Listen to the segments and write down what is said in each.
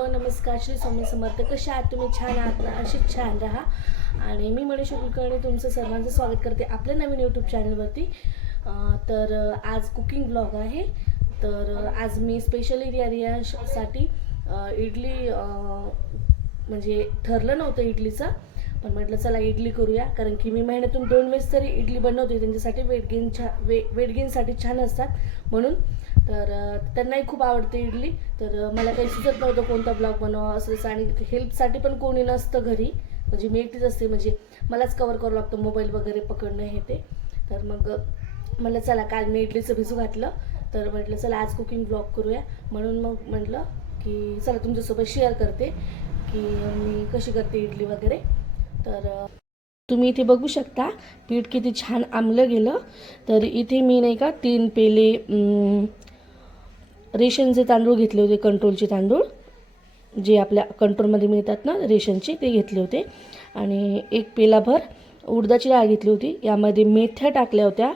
Hello नमस्कार, श्री स्वामी समर्थ. कशा आहात तुम्ही? छान आहात ना? अशीच छान राहा. आणि मी मनीषा कुलकर्णी तुमचं सर्वांचं स्वागत करते आपल्या नवीन यूट्यूब चॅनलवरती. तर आज कुकिंग ब्लॉग आहे. तर आज मी स्पेशली रियासाठी इडली म्हणजे ठरलं नव्हतं इडलीचं, पण म्हटलं चला इडली करूया. कारण की मी महिन्यातून 2 वेळेस तरी इडली बनवते. त्यांच्यासाठी वेट गेनसाठी छान असतात म्हणून. तर त्यांनाही खूप आवडते इडली. तर मला काही सुचत नव्हतं कोणता ब्लॉग बनवावा असं. आणि हेल्पसाठी पण कोणी नसतं घरी, म्हणजे मी एकटीच असते. म्हणजे मलाच कवर करावं लागतं मोबाईल वगैरे पकडणं हे ते. तर मग म्हटलं चला, काल मी इडलीचं भिजू घातलं. तर म्हटलं चला आज कुकिंग ब्लॉग करूया. म्हणून मग म्हटलं की चला तुमच्यासोबत शेअर करते की मी कशी करते इडली वगैरे. तर तुम्ही इथे बघू शकता पीठ किती छान आंबलं गेलं. तर इथे मी नाही का 3 पेले रेशनचे तांदूळ घेतले होते, कंट्रोलचे तांदूळ जे आपल्या कंट्रोलमध्ये मिळतात ना रेशनचे, ते घेतले होते. आणि 1 पेलाभर उडदाची डाळ घेतली होती. यामध्ये मेथ्या टाकल्या होत्या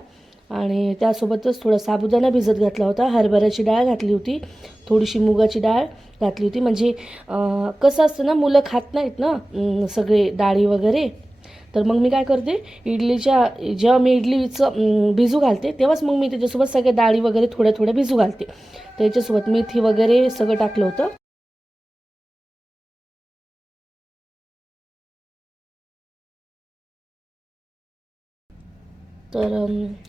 आणि त्यासोबतच थोडा साबुदाणा भिजत घातला होता. हरभऱ्याची डाळ घातली होती, थोडीशी मुगाची डाळ घातली होती. म्हणजे कसं असतं ना, मुलं खात नाहीत ना सगळे डाळी वगैरे. तर मग मी काय करते, जेव्हा मी इडलीचं भिजू घालते तेव्हाच मग मी त्याच्यासोबत सगळ्या डाळी वगैरे थोड्या थोड्या भिजू घालते. त्याच्यासोबत मेथी वगैरे सगळं टाकलं होतं. तर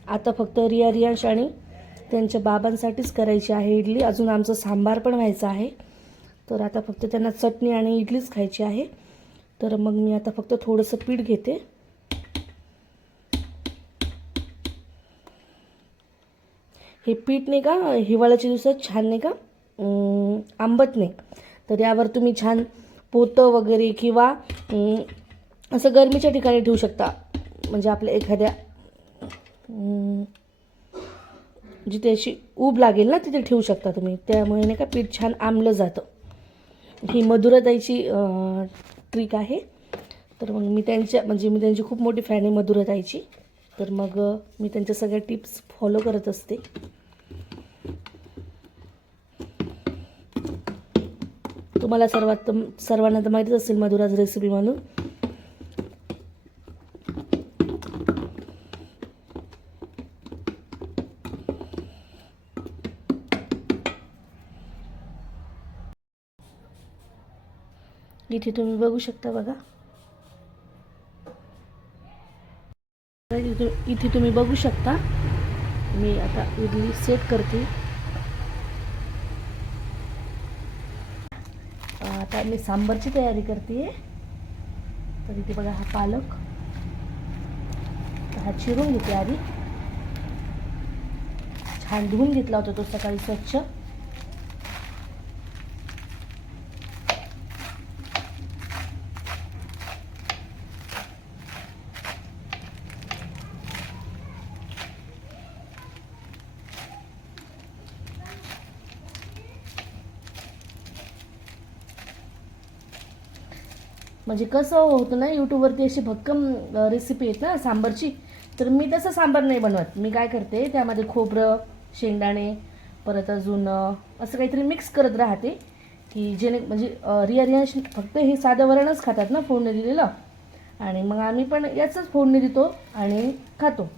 आता फक्त रियांश आणि त्यांच्या बाबांसाठीच करायची आहे इडली. अजून आमचं सांबार पण व्हायचं आहे. तर आता फक्त त्यांना चटणी आणि इडलीच खायची आहे. तर मग मी आता फक्त थोडंसं पीठ घेते. हे पीठ नाही का हिवाळ्याच्या दिवसात छान नाही का आंबत नाही. तर यावर तुम्ही छान पोतं वगैरे किंवा असं गरमीच्या ठिकाणी ठेवू शकता. म्हणजे आपल्या एखाद्या जिथे अशी ऊब लागेल ना तिथे ठेवू शकता तुम्ही. त्यामुळे नाही का पीठ छान आंबलं जातं. ही मधुराताईची ट्रिक आहे. तर मग मी त्यांची खूप मोठी फॅन आहे मधुराताईची. तर मग मी त्यांच्या सगळ्या टिप्स फॉलो करत असते. तुम्हाला सर्वांना तर माहितीच असेल मधुराज रेसिपी म्हणून. इथे तुम्ही बघू शकता बघा. इथे तुम्ही बघू शकता मी आता इडली सेट करते. आता मी सांबारची तयारी करते. तर इथे बघा, हा पालक हा चिरून घेते आधी. छान धुवून घेतला होता तो सकाळी स्वच्छ. म्हणजे कसं होतं ना, यूट्यूबवरती अशी भक्कम रेसिपी आहेत ना सांबारची. तर मी तसं सांबार नाही बनवत. मी काय करते, त्यामध्ये खोबरं, शेंगदाणे, परत अजून असं काहीतरी मिक्स करत राहते की म्हणजे रियांश फक्त हे साधं वरणच खातात ना फोडणी दिलेलं. आणि मग आम्ही पण याचंच फोडणी देतो आणि खातो.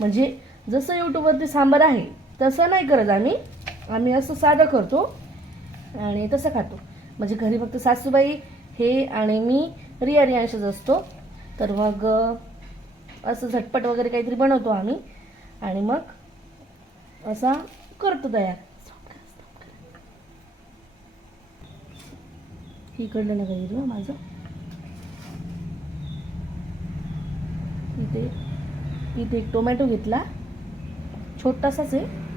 म्हणजे जसं यूट्यूबवरती सांबार आहे तसं नाही करत आम्ही असं साधं करतो आणि तसं खातो. म्हणजे घरी फक्त सासूबाई हे आणि मी रियांशच असतो. तर मग असं झटपट वगैरे काहीतरी बनवतो आम्ही आणि मग असा करतो तयार. इकडलं नका येईल माझं. इथे एक टोमॅटो घेतला, छोटासाच आहे.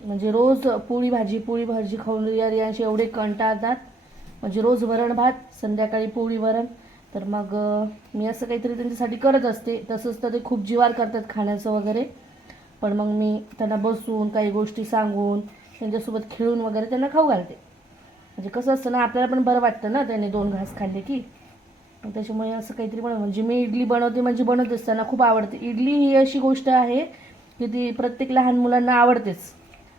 म्हणजे रोज पोळी भाजी खाऊन रियांश एवढे कंटाळतात. म्हणजे रोज वरण भात, संध्याकाळी पोळी वरण. तर मग मी असं काहीतरी त्यांच्यासाठी करत असते. तसंच तर ते खूप जिवार करतात खाण्याचं वगैरे. पण मग मी त्यांना बसून काही गोष्टी सांगून त्यांच्यासोबत खेळून वगैरे त्यांना खाऊ घालते. म्हणजे कसं असतं ना, आपल्याला पण बरं वाटतं ना त्याने 2 घास खाल्ले की. त्याच्यामुळे असं काहीतरी म्हणजे मी इडली बनवते म्हणजे बनवत असताना खूप आवडते. इडली ही अशी गोष्ट आहे की ती प्रत्येक लहान मुलांना आवडतेच,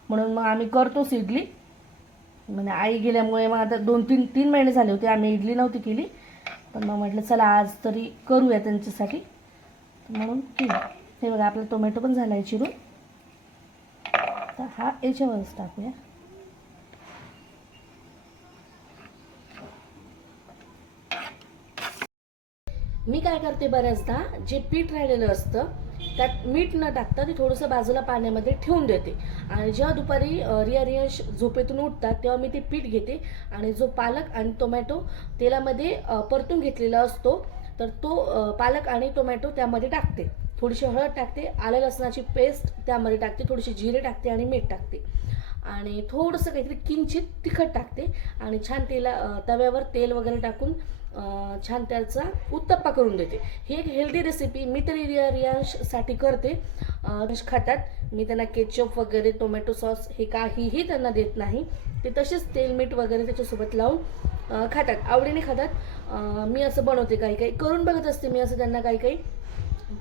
म्हणून मग आम्ही करतोच इडली. म्हणजे आई गेल्यामुळे मग आता 2-3 महिने झाले होते आम्ही इडली नव्हती केली, पण मग म्हटलं चला आज तरी करूया त्यांच्यासाठी, म्हणून केली. हे बघा आपला टोमॅटो पण झाला आहे चिरून. तर हा याच्यावरच टाकूया. मी काय करते बऱ्याचदा, जे पीठ राहिलेलं असतं त्यात मीठ न टाकता ते थोडंसं बाजूला पाण्यामध्ये ठेवून देते, आणि जेव्हा दुपारी रिया रियांश झोपेतून उठतात तेव्हा मी ते पीठ घेते आणि जो पालक आणि टोमॅटो तेलामध्ये परतून घेतलेला असतो, तर तो पालक आणि टोमॅटो त्यामध्ये टाकते. थोडीशी हळद टाकते, आलं लसणाची पेस्ट त्यामध्ये टाकते, थोडीशी जिरे टाकते आणि मीठ टाकते, आणि थोडंसं काहीतरी किंचित तिखट टाकते, आणि छान तव्यावर तेल वगैरे टाकून छान त्याचा उत्तप्पा करून देते. ही एक हेल्दी रेसिपी मी तरी रियांशसाठी करते. खातात. मी त्यांना केचप वगैरे टोमॅटो सॉस हे काहीही त्यांना देत नाही. ते तसेच तेल मीठ वगैरे त्याच्यासोबत लावून खातात, आवडीने खातात. मी असं बनवते, काही काही करून बघत असते मी असं त्यांना काही काही.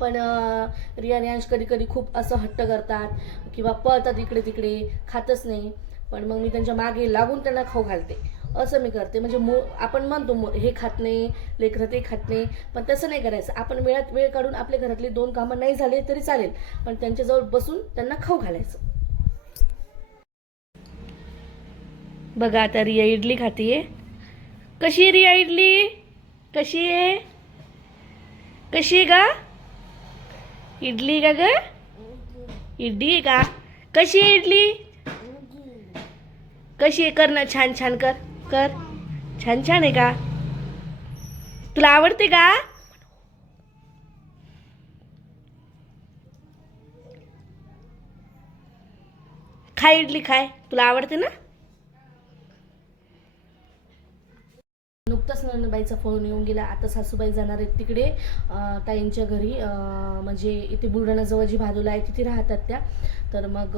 पण रियांश कधी कधी खूप असं हट्ट करतात किंवा पळतात इकडे तिकडे, खातच नाही. पण मग मी त्यांच्या मागे लागून त्यांना खाऊ घालते, असं मी करते. म्हणजे आपण म्हणतो हे खात नाही लेकरं, ते खात नाही, पण तसं नाही करायचं. आपण वेळात वेळ काढून आपल्या घरातली 2 कामं नाही झाले तरी चालेल, पण त्यांच्याजवळ बसून त्यांना खाऊ घालायचं. बघा आता रिया इडली खातीये. कशी आहे रिया इडली? कशी आहे? कशी आहे का इडली? का ग इडली आहे का? कशी आहे इडली? कशी आहे? कर ना, छान छान कर कर. छान छान आहे का? तुला आवडते का? खाय इडली खाय, तुला आवडते ना? नुकताच नंदबाईचा फोन येऊन गेला. आता सासूबाई जाणार आहेत तिकडे ताईंच्या घरी, म्हणजे इथे बुलढाणाजवळ जी भादोला आहे तिथे राहतात त्या. तर मग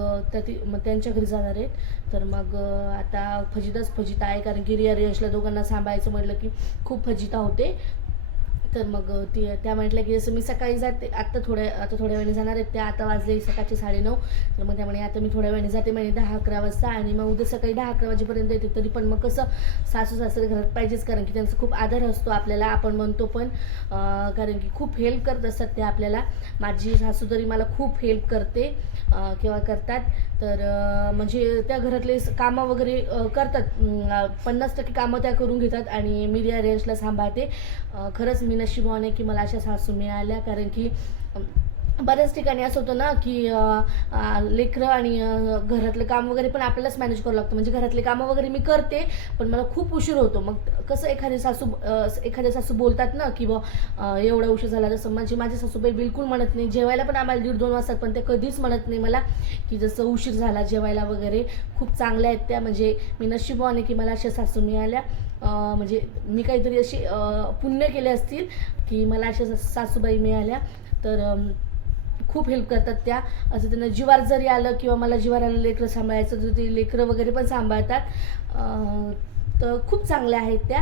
मग त्यांच्या घरी जाणार आहेत. तर मग आता फजिता आहे, कारण की रिया रियांशला दोघांना सांभाळायचं म्हटलं की खूप फजिता होते. तर मग त्या म्हटल्या की जसं मी सकाळी जाते, आता थोड्या वेळाने जाणार आहेत त्या. आता वाजले सकाळचे 9:30. तर मग त्यामुळे आता मी थोड्या वेळाने जाते म्हणजे 10-11 वाजता, आणि मग उद्या सकाळी 10-11 वाजेपर्यंत येते. तरी पण मग कसं सासू सासरे घरात पाहिजेच, कारण की त्यांचा खूप आदर असतो आपल्याला, आपण म्हणतो पण, कारण की खूप हेल्प करत असतात ते आपल्याला. माझी सासू तरी मला खूप हेल्प करते किंवा करतात. तर म्हणजे त्या घरातले कामं वगैरे करतात, 50% कामं त्या करून घेतात, आणि मी रिया रियांशला सांभाळते. खरंच मी नशिबवान आहे की मला अशा सासू मिळाल्या, कारण की बऱ्याच ठिकाणी असं होतं ना की लेकरं आणि घरातलं काम वगैरे पण आपल्यालाच मॅनेज करावं लागतं. म्हणजे घरातले कामं वगैरे मी करते, पण मला खूप उशीर होतो. मग कसं एखाद्या सासू बोलतात ना की एवढा उशीर झाला, जसं म्हणजे माझी सासूबाई बिलकुल म्हणत नाही. जेवायला पण आम्हाला 1:30-2 वाजतात, पण ते कधीच म्हणत नाही मला की जसं उशीर झाला जेवायला वगैरे. खूप चांगल्या आहेत त्या. म्हणजे मी नशिबवान आहे की मला अशा सासू मिळाल्या. म्हणजे मी काहीतरी अशी पुण्य केले असतील की मला अशा सासूबाई मिळाल्या. तर खूप हेल्प करतात त्या. असं त्यांना जिवार जरी आलं किंवा मला जिवार आलं लेकरं सांभाळायचं, तर ते लेकरं वगैरे पण सांभाळतात. तर खूप चांगल्या आहेत त्या.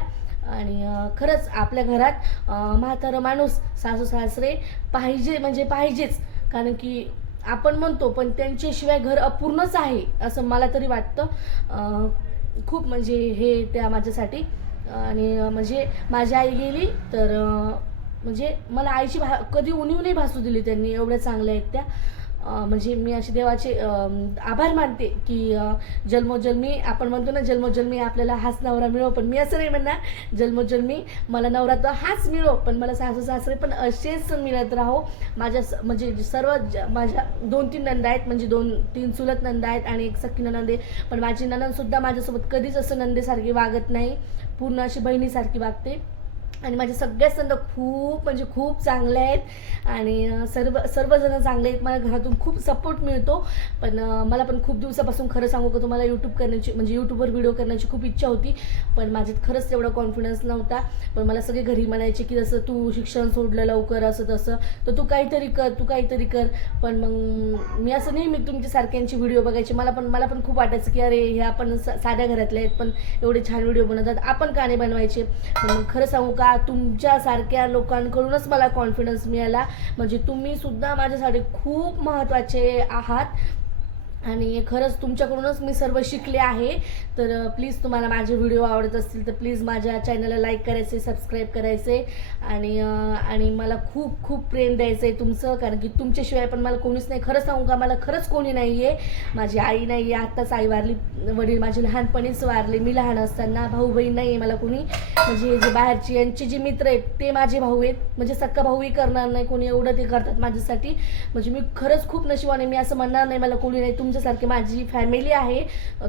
आणि खरंच आपल्या घरात म्हातारं माणूस, सासू सासरे पाहिजे म्हणजे पाहिजेच, कारण की आपण म्हणतो पण त्यांच्याशिवाय घर अपूर्णच आहे असं मला तरी वाटतं. खूप म्हणजे हे त्या माझ्यासाठी. आणि म्हणजे माझी आई गेली तर म्हणजे मला आईची कधी उणीव नाही भासू दिली त्यांनी, एवढ्या चांगल्या आहेत त्या. म्हणजे मी असे देवाचे आभार मानते की जन्मोजन्मी, आपण म्हणतो ना जन्मोजन्मी आपल्याला हाच नवरा मिळो, पण मी असं नाही म्हणणार जन्मोजन्मी मला नवरा तर हाच मिळो, पण मला सासू सासरे पण असेच मिळत राहो. माझ्या म्हणजे सर्व माझ्या 2-3 नंदा आहेत, म्हणजे 2-3 चुलत नंदा आहेत आणि एक सख्खी नणंद आहे. पण माझी नणंदसुद्धा माझ्यासोबत कधीच असं नंदेसारखी वागत नाही, पूर्ण अशी बहिणीसारखी वागते. आणि माझे सगळे संद खूप म्हणजे खूप चांगले आहेत आणि सर्वजण चांगले आहेत. मला घरातून खूप सपोर्ट मिळतो. पण मला पण खूप दिवसापासून खरं सांगू का तुम्हाला यूट्यूब करण्याची म्हणजे यूट्यूबवर व्हिडिओ करण्याची खूप इच्छा होती. पण माझ्यात खरंच तेवढा कॉन्फिडन्स नव्हता. पण मला सगळे घरी म्हणायचे की जसं तू शिक्षण सोडलं लवकर असं तसं तर तू काहीतरी कर. पण मग मी असं नेहमी तुमच्यासारख्यांची व्हिडिओ बघायची. मला पण खूप वाटायचं की अरे हे आपण साध्या घरातले आहेत पण एवढे छान व्हिडिओ बनवतात, आपण का नाही बनवायचे. मग खरं सांगू का तुमच्यासारख्या लोकांकडूनच मला कॉन्फिडन्स मिळाला. म्हणजे तुम्ही सुद्धा माझ्यासाठी खूप महत्त्वाचे आहात आणि खरंच तुमच्याकडूनच मी सर्व शिकले आहे. तर प्लीज तुम्हाला माझे व्हिडिओ आवडत असतील तर प्लीज माझ्या चॅनलला लाईक करायचे, सबस्क्राईब करायचे आणि मला खूप खूप प्रेम द्यायचं आहे तुमचं. कारण की तुमच्याशिवाय पण मला कोणीच नाही. खरंच सांगू का मला खरंच कोणी नाही आहे. माझी आई नाही आहे, आत्ताच आई वारली. वडील माझे लहानपणीच वारले, मी लहान असताना. भाऊ बहीण नाही आहे मला कोणी. म्हणजे जे बाहेरचे यांचे जे मित्र आहेत ते माझे भाऊ आहेत. म्हणजे सक्का भाऊही करणार नाही कोणी, एवढं ते करतात माझ्यासाठी. म्हणजे मी खरंच खूप नशिबाने, मी असं म्हणणार नाही मला कोणी नाही. तुमच्यासारखी माझी फॅमिली आहे,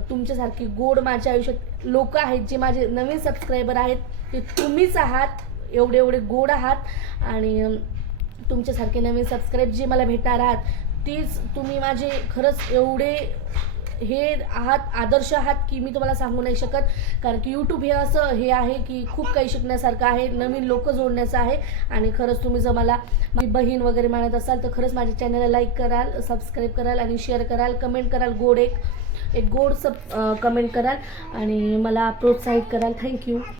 तुमच्यासारखी गोड माझ्या आयुष्यात लोक आहेत. जे माझे नवीन सबस्क्रायबर आहेत ते तुम्हीच आहात. एवढे गोड आहात आणि तुमच्यासारखे नवीन सबस्क्राईब जे मला भेटणार आहात तीच तुम्ही माझे खरंच एवढे हे आहात, आदर्श आहात की मी तुम्हाला सांगू नाही शकत. कारण की यूट्यूब हे आहे की खूप काही शिकण्यासारखं आहे, नवीन लोक जोडण्याचं आहे. आणि खरंच तुम्ही जर मला माझी बहीण वगैरे म्हणत असाल तर खरंच माझ्या चॅनलला लाईक कराल, सबस्क्राईब कराल आणि शेअर कराल, कमेंट कराल, गोड एक गोड कमेंट कराल आणि मला प्रोत्साहित कराल. थँक्यू.